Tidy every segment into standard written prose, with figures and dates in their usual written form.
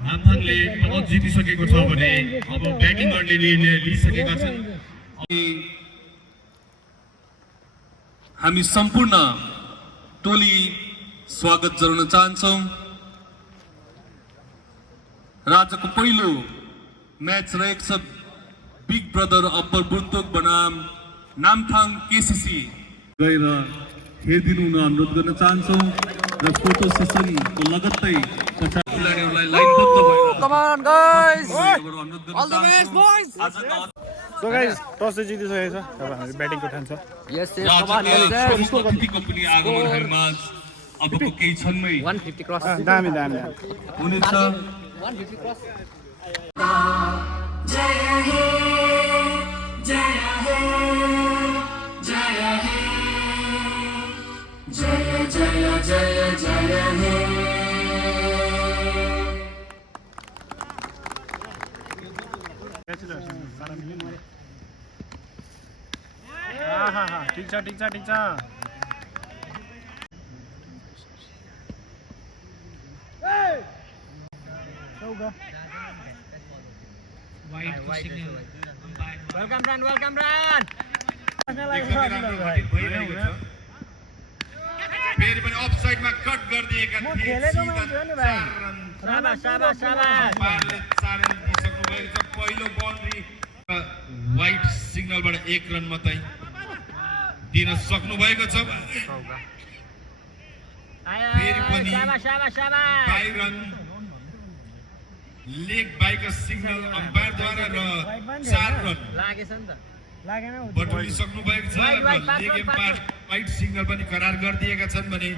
नामथाङले toss जितिसकेको छ भने अब ब्याटिङरले निर्णय लिइसकेका छन्। हामी सम्पूर्ण टोली स्वागत जनाउन चाहन्छौं। राज्यको पहिलो म्याच रहेको छ बिग ब्रदर अप्पर बुन्तोक बनाम नामथाङ केसीसी गएर हेरिदिनु हुन अनुरोध गर्न चाहन्छौं र फोटो सेसनको लगत्तै खेलाडीहरूलाई लाइनबद्ध भएर Come on guys! अनुरोध गर्न All the best boys! So guys, toss चाहिँ जितिसकेको छ। अब हामी ब्याटिङको ठान्छ। Yes, yes, come on, yes, अतिथिको पनि आगमनहरूमा अबको केही क्षणमै 150 cross. दामी दामी हुनेछ। 150 cross. जय हे जय हे जय हे जय जय जय जय हे ठिक छ ठिक छ ठिक छ। Welcome run, welcome run. फेरि पनि अफसाइडमा कट गरिदिएका थिए। Shabash, shabash, shabash. पारले 4 रन दिइसक्नु भएको छ। पहिलो बाउन्ड्री व्हाइट सिग्नलबाट 1 रन मात्रै दिन सक्नु भएको छ। फेरि पनि Shabash, shabash, shabash. 2 run leg bye signal अम्पायरद्वारा र 4 रन लागेछ नि त। बटुलिसक्नु भएको छ र लेग एम्पायर व्हाइट सिग्नल पनि करार गरिदिएका छन् भने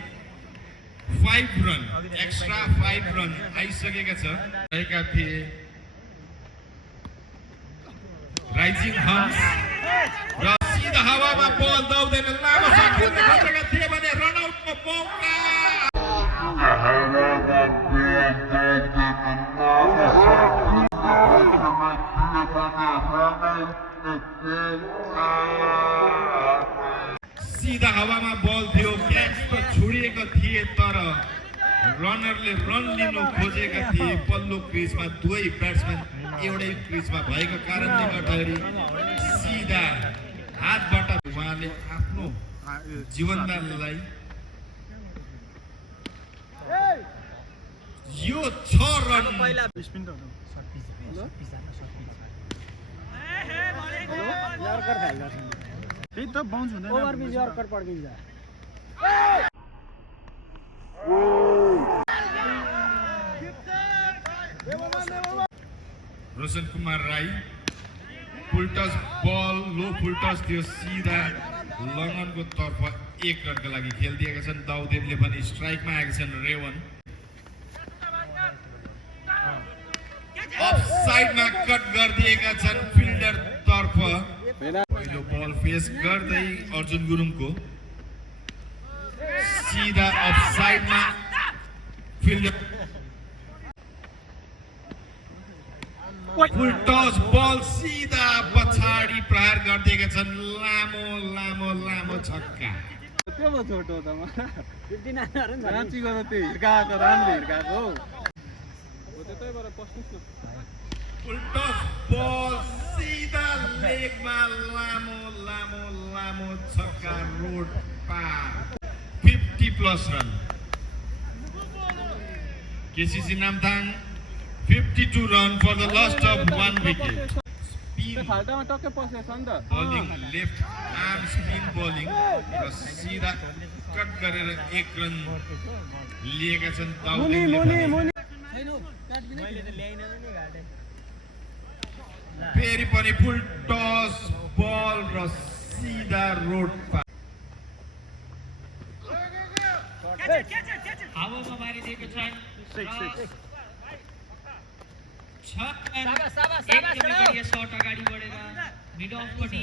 5 रन एक्स्ट्रा 5 रन आइसकेका छ रहेका थिए। राइजिङ हम्स र सिधा हावामा बल दौडेर लामो शट खेल्न खोजेका थिए भने रन आउटको मौका। सिधा हावामा बल थियो, क्याच त छोडिएका थिए तर रनरले रन लिनु खोजेका थिए। पल्लो क्रिजमा दुवै ब्याट्सम्यान एउटै क्रिजमा भएको कारणले गर्दाखेरि सिधा हातबाट उहाँले आफ्नो जीवनदानलाई यो 6 रन त्यही त बाउन्स हुँदैन। ओभर बिच यर्कर पड्किन्छ। रोशन कुमार राई फुल टच बल लो फुल टच थियो, सिधा लङ्गनको तर्फ 1 रनका लागि खेलिदिएका छन्। दाउदेनले पनि स्ट्राइकमा आएका छन्। रेवन अफसाइडमा कट गरिदिएका छन् फिल्डर तर्फ। पहिलो बल फेस गर्दै अर्जुन गुरुङको सिधा अफसाइडमा फिल्डर फुल टच बल सिधा पछाडि प्रहार गरिदिएका छन्। लामो लामो लामो छक्का। त्यो म छोटो त म 59 रन छ। राँची गएर त्यो हिर्काएको राम्रो हिर्काएको हो त्यतैबाट पस्नुस् न। फुल टच बल सिधा लेगमा लामो लामो लामो छक्का रोड पार। 50+ run. KCC Namthang 52 run for the loss of 1 wicket. Spin फाल्टामा टक्कै पसेछ नि त। bowling, left arm spin bowling र सिधा कट गरेर 1 रन लिएका छन् दाउदेनले। फेरि पनि फुल टस बल र सिधा रोड पार। हावामा मारिदिएको छ। शट अगाडि बढेर मिड अफपट्टि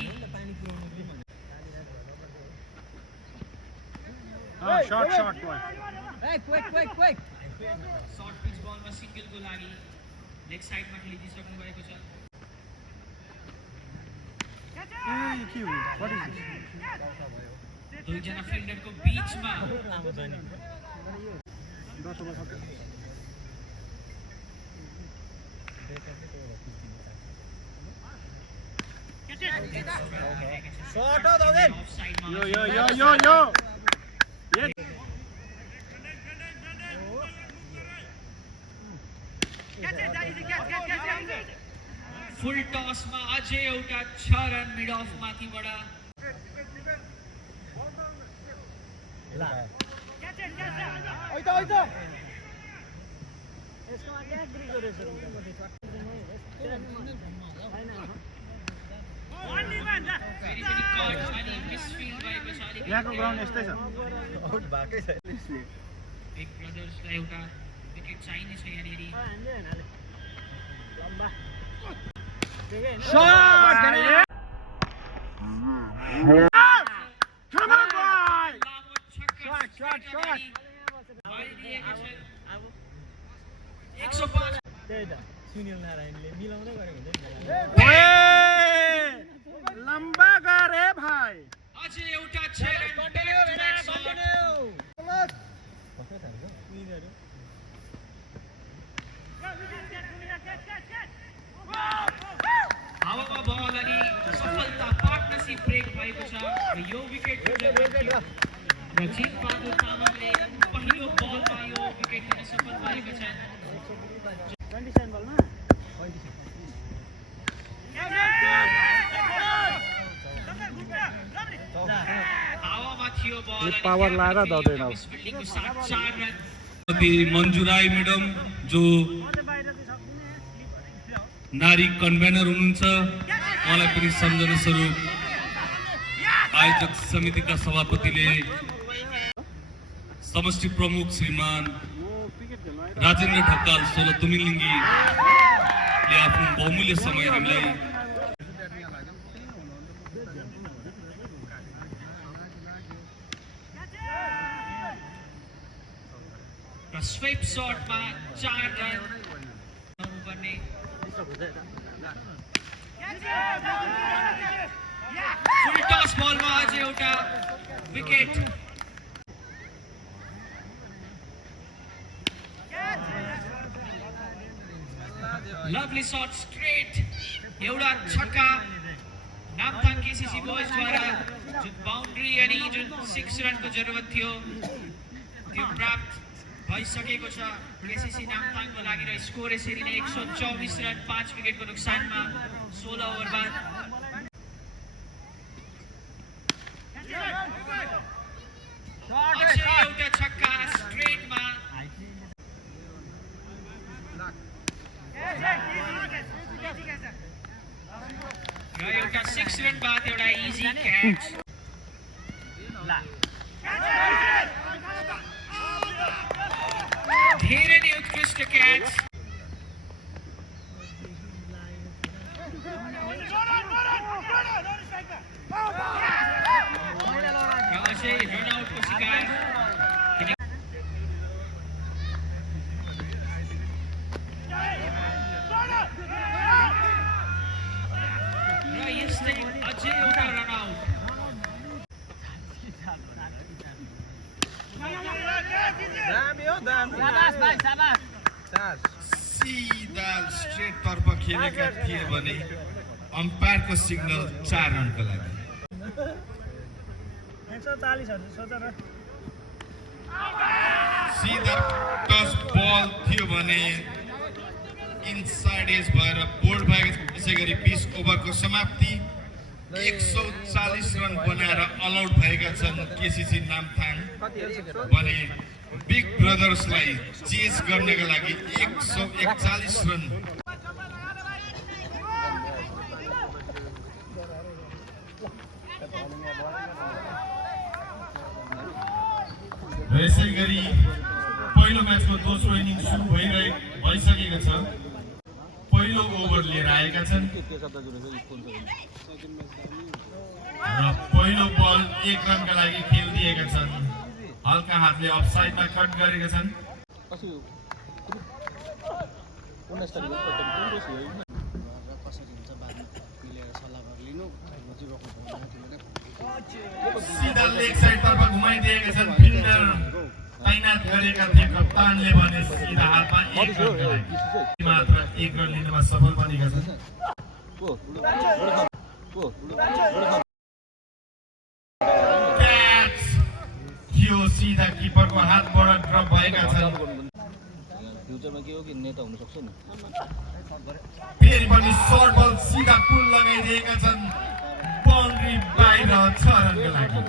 shot shot quick short pitch बलमा सिंगलको लागि लेग साइडमा खेलिदिइसक्नु भएको छ। दुईजना फिल्डरको बीचमा Short हो दाउदेन यो फुल टसमा अझै एउटा 6 रन मिड अफ माथिबाट यसको माथि एग्री गरेछ फेरि पनि कट अनि मिसफिल्ड भएको छ अलिकति यहाँको ग्राउन्ड यस्तै छ आउट भएकै छ बिग ब्रदर्सलाई एउटा विकेट चाहिनेछ यहाँनिर लम्बा लामो छक्का shot. मारिदिएका छन् 105 त्यही त सुनिल नारायणले मिलाउँदै गरेको हुन्छ नि लम्बा गरे भाइ अझै एउटा 6 run back to back shot हावामा बल अनि सफलता पार्टनरशिप ब्रेक भएको छ र यो विकेटको जरुरत थियो र जित बहादुर तामाङले पहिलो बलमा यो विकेट दिन सफल भएका छन् 27 बलमा हावामा थियो बल यो पावर लाएर दौदैन अब। फिल्डिङको साथ 4 रन मञ्जु राई म्याडम जो नारी कन्भेनर हुनुहुन्छ उहाँलाई पनि सम्झना स्वरूप आयोजक समितिका सभापतिले समष्टि प्रमुख श्रीमान राजेन्द्र ढकाल 16 तुमिलिङ्गीले आफ्नो बहुमूल्य समय हामीलाई र स्वेप शटमा 4 रन गर्नुपर्ने फुल टस बलमा अझै एउटा विकेट लभली शट स्ट्रेट एउटा छक्का नामथाङ केसीसी बोयजद्वारा जुन बाउन्ड्री अनि जुन 6 रनको जरुरत थियो त्यो प्राप्त भइसकेको छ केसीसी नामथाङको लागि र स्कोर यसरी नै 124 रन 5 विकेटको नोक्सानमा 16 ओभर बाद अझै एउटा छक्का स्ट्रेटमा र एउटा 6 रन बाद एउटा इजी क्याच धेरै नै उत्कृष्ट क्याच र अझै रन आउटको शिकार र यस्तै अझै एउटा रन आउट सिधा स्ट्रेट तर्फ खेलेका थिए भने अम्पायरको सिग्नल 4 रनको लागि 140 सोचेर सिधा टस बल थियो भने इनसाइड एज भएर बोल्ड भएको त्यसै गरी 20 ओभरको समाप्ति 140 रन बनाएर अलआउट भएका छन् केसीसी नामथाङ भने बिग ब्रदर्सलाई चेस गर्नका लागि 141 रन यसै गरी पहिलो म्याचको दोस्रो इनिङ सुरु भइसकेको छ पहिलो ओभर लिएर आएका छन् र पहिलो बल 1 रनका लागि खेलिदिएका छन् हल्का हातले अफसाइडमा कट गरेका छन् सिधा लेग साइड तर्फ घुमाइदिएका छन् फिल्डर तैनात गरेका थिए कप्तानले भने सिधा हातमा 1 रनका लागि मात्र 1 रन लिनुमा सफल बनेका छन् क्याच थियो सिधा किपरको हातबाट ड्रप भएका छन् फ्युचरमा के हो कि नेता हुन सक्छ नि फेरि पनि सर्ट बल सिधा पुल लगाइदिएका छन् बाउन्ड्री बाहिर 6 रनको लागि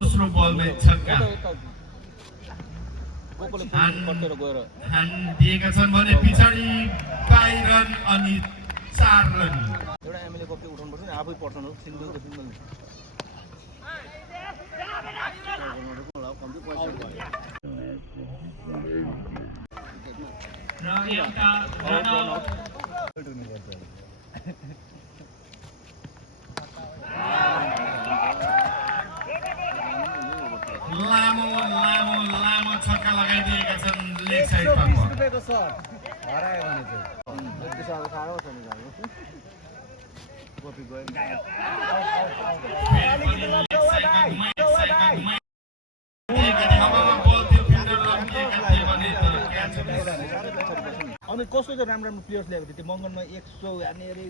दोस्रो बलमै छक्का दिएका छन् भने पछाडि 22 रन अनि 4 रन एउटा एमएलए कपले उठाउनु पर्छ नि आफै पर्सन हो सिंगल त सिंगल र एउटा रन आउट लामो लामो लामो छक्का लगाइदिएका छन् लेग साइडतर्फ रुपैयाँको सर्ट हरायो भने चाहिँ त्यति साह्रो साह्रो छ नि कपी गयो अनि कस्तो चाहिँ राम्रो राम्रो प्लेयर्स ल्याएको थियो त्यो मङ्गनमा 100 हान्ने अरे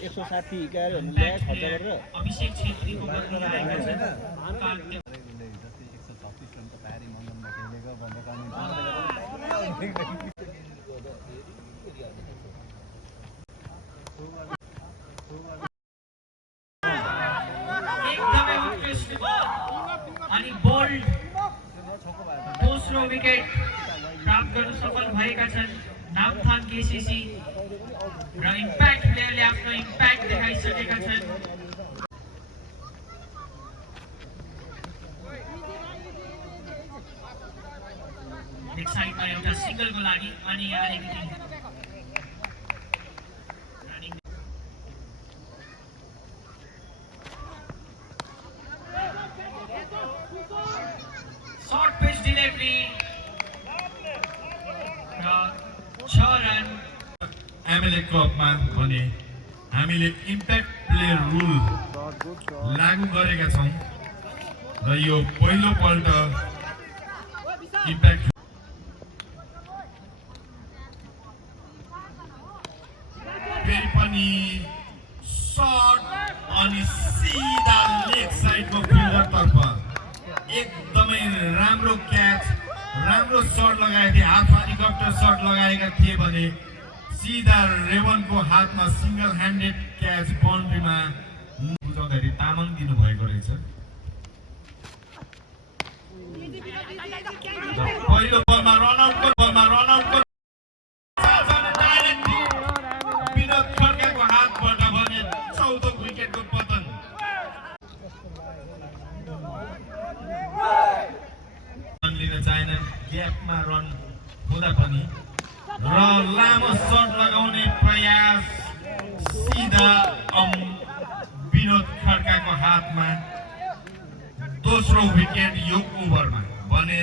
160 हिकायहरू ल्याए खर्च गरेर अभिषेक छेत्रीको एकदमै उत्कृष्ट बल अनि बोल्ड दोस्रो विकेट प्राप्त गर्न सफल भएका छन् नामथाङ केसीसी र इम्प्याक्ट प्लेयरले आफ्नो इम्प्याक्ट देखाइसकेका छन् लेग साइडमा एउटा सिंगलको लागि अनि अलिकति शॉर्ट पिच डिलिभरी र 6 रन एमएलए कपमा भने हामीले इम्प्याक्ट प्लेयर रुल लागू गरेका छौं र यो पहिलो पल्ट इम्प्याक्ट फेरि पनि शट अनि सिधा लेग साइडको फिल्डरतर्फ एकदमै राम्रो क्याच राम्रो शट लगाएका थिए हाफ हेलिकप्टर शट लगाएका थिए भने सिधा रेवनको हातमा सिंगल ह्यान्डेड क्याच बाउन्ड्रीमा बुझाउँदाखेरि तामाङ दिनुभएको रहेछ पहिलो बलमा रनआउटको विनोद खड्काको हातबाट भने चौथो विकेटको पतन रन लिन चाहेन ग्यापमा रन हुँदा पनि र लामो शट लगाउने प्रयास सिधा विनोद खड्काको हातमा दोस्रो विकेट यो ओभरमा भने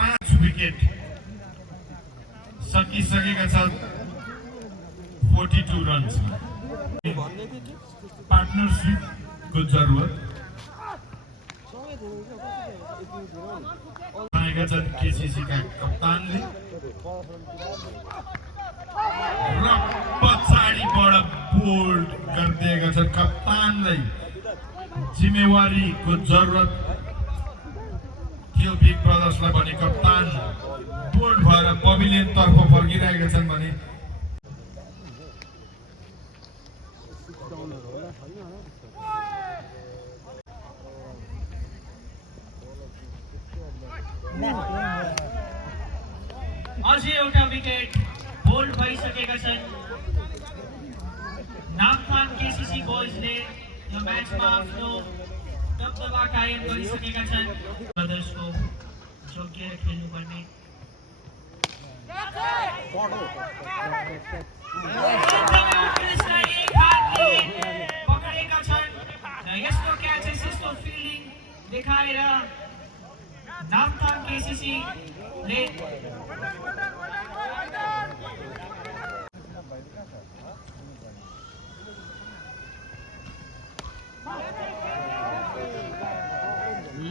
5 विकेट सकिसकेका छ 42 रन्समा पार्टनरशिपको जरुरत पाएका छन् केसीसीका कप्तानले र पछाडिबाट बोल्ड गरिदिएका छन् कप्तानलाई जिम्मेवारीको जरुरत थियो बिग ब्रदर्सलाई भने कप्तान बोल्ड भएर पभिलियन तर्फ फर्किरहेका छन् भने अझै एउटा विकेट बोल्ड भइसकेका छन् नामथाङ केसीसी बोइजले यो म्याचमा आफ्नो दबदबा कायम गरिसकेका छन् ब्रदर्सको जोगिएर खेल्नुपर्ने पकडेका छन् र यस्तो क्याचेस यस्तो फिल्डिङ देखाएर नामथाङ केसीसीले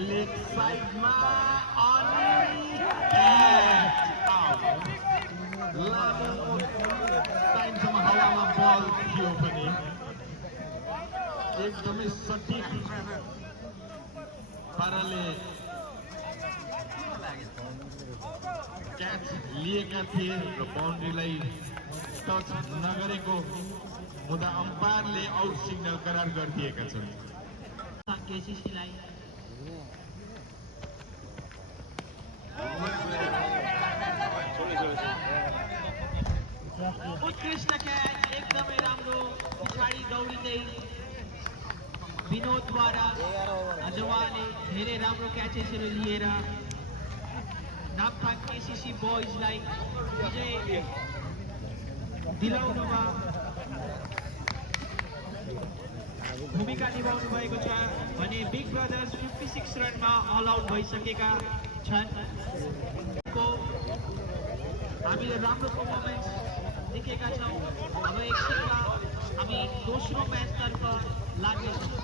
लेग साइडमा लामो एकदमै सठिक पाराले क्याच लिएका थिए र बाउन्ड्रीलाई टच नगरेको हुँदा अम्पायरले आउट सिग्नल करार गरिदिएका छन्। केसीसीलाई उत्कृष्ट क्याच, एकदमै राम्रो पछाडि दौडिँदै विनोदद्वारा आज उहाँले धेरै राम्रो क्याचेसहरू लिएर नामथाङ केसीसी बोइजलाई विजय दिलाउनुमा भूमिका निभाउनु भएको छ भने बिग ब्रदर्स 56 रनमा अल आउट भइसकेका छन्। हामीले राम्रो पर्फर्मेन्स देखेका छौँ। अब एकछिनमा हामी दोस्रो म्याचतर्फ लाग्नेछौँ।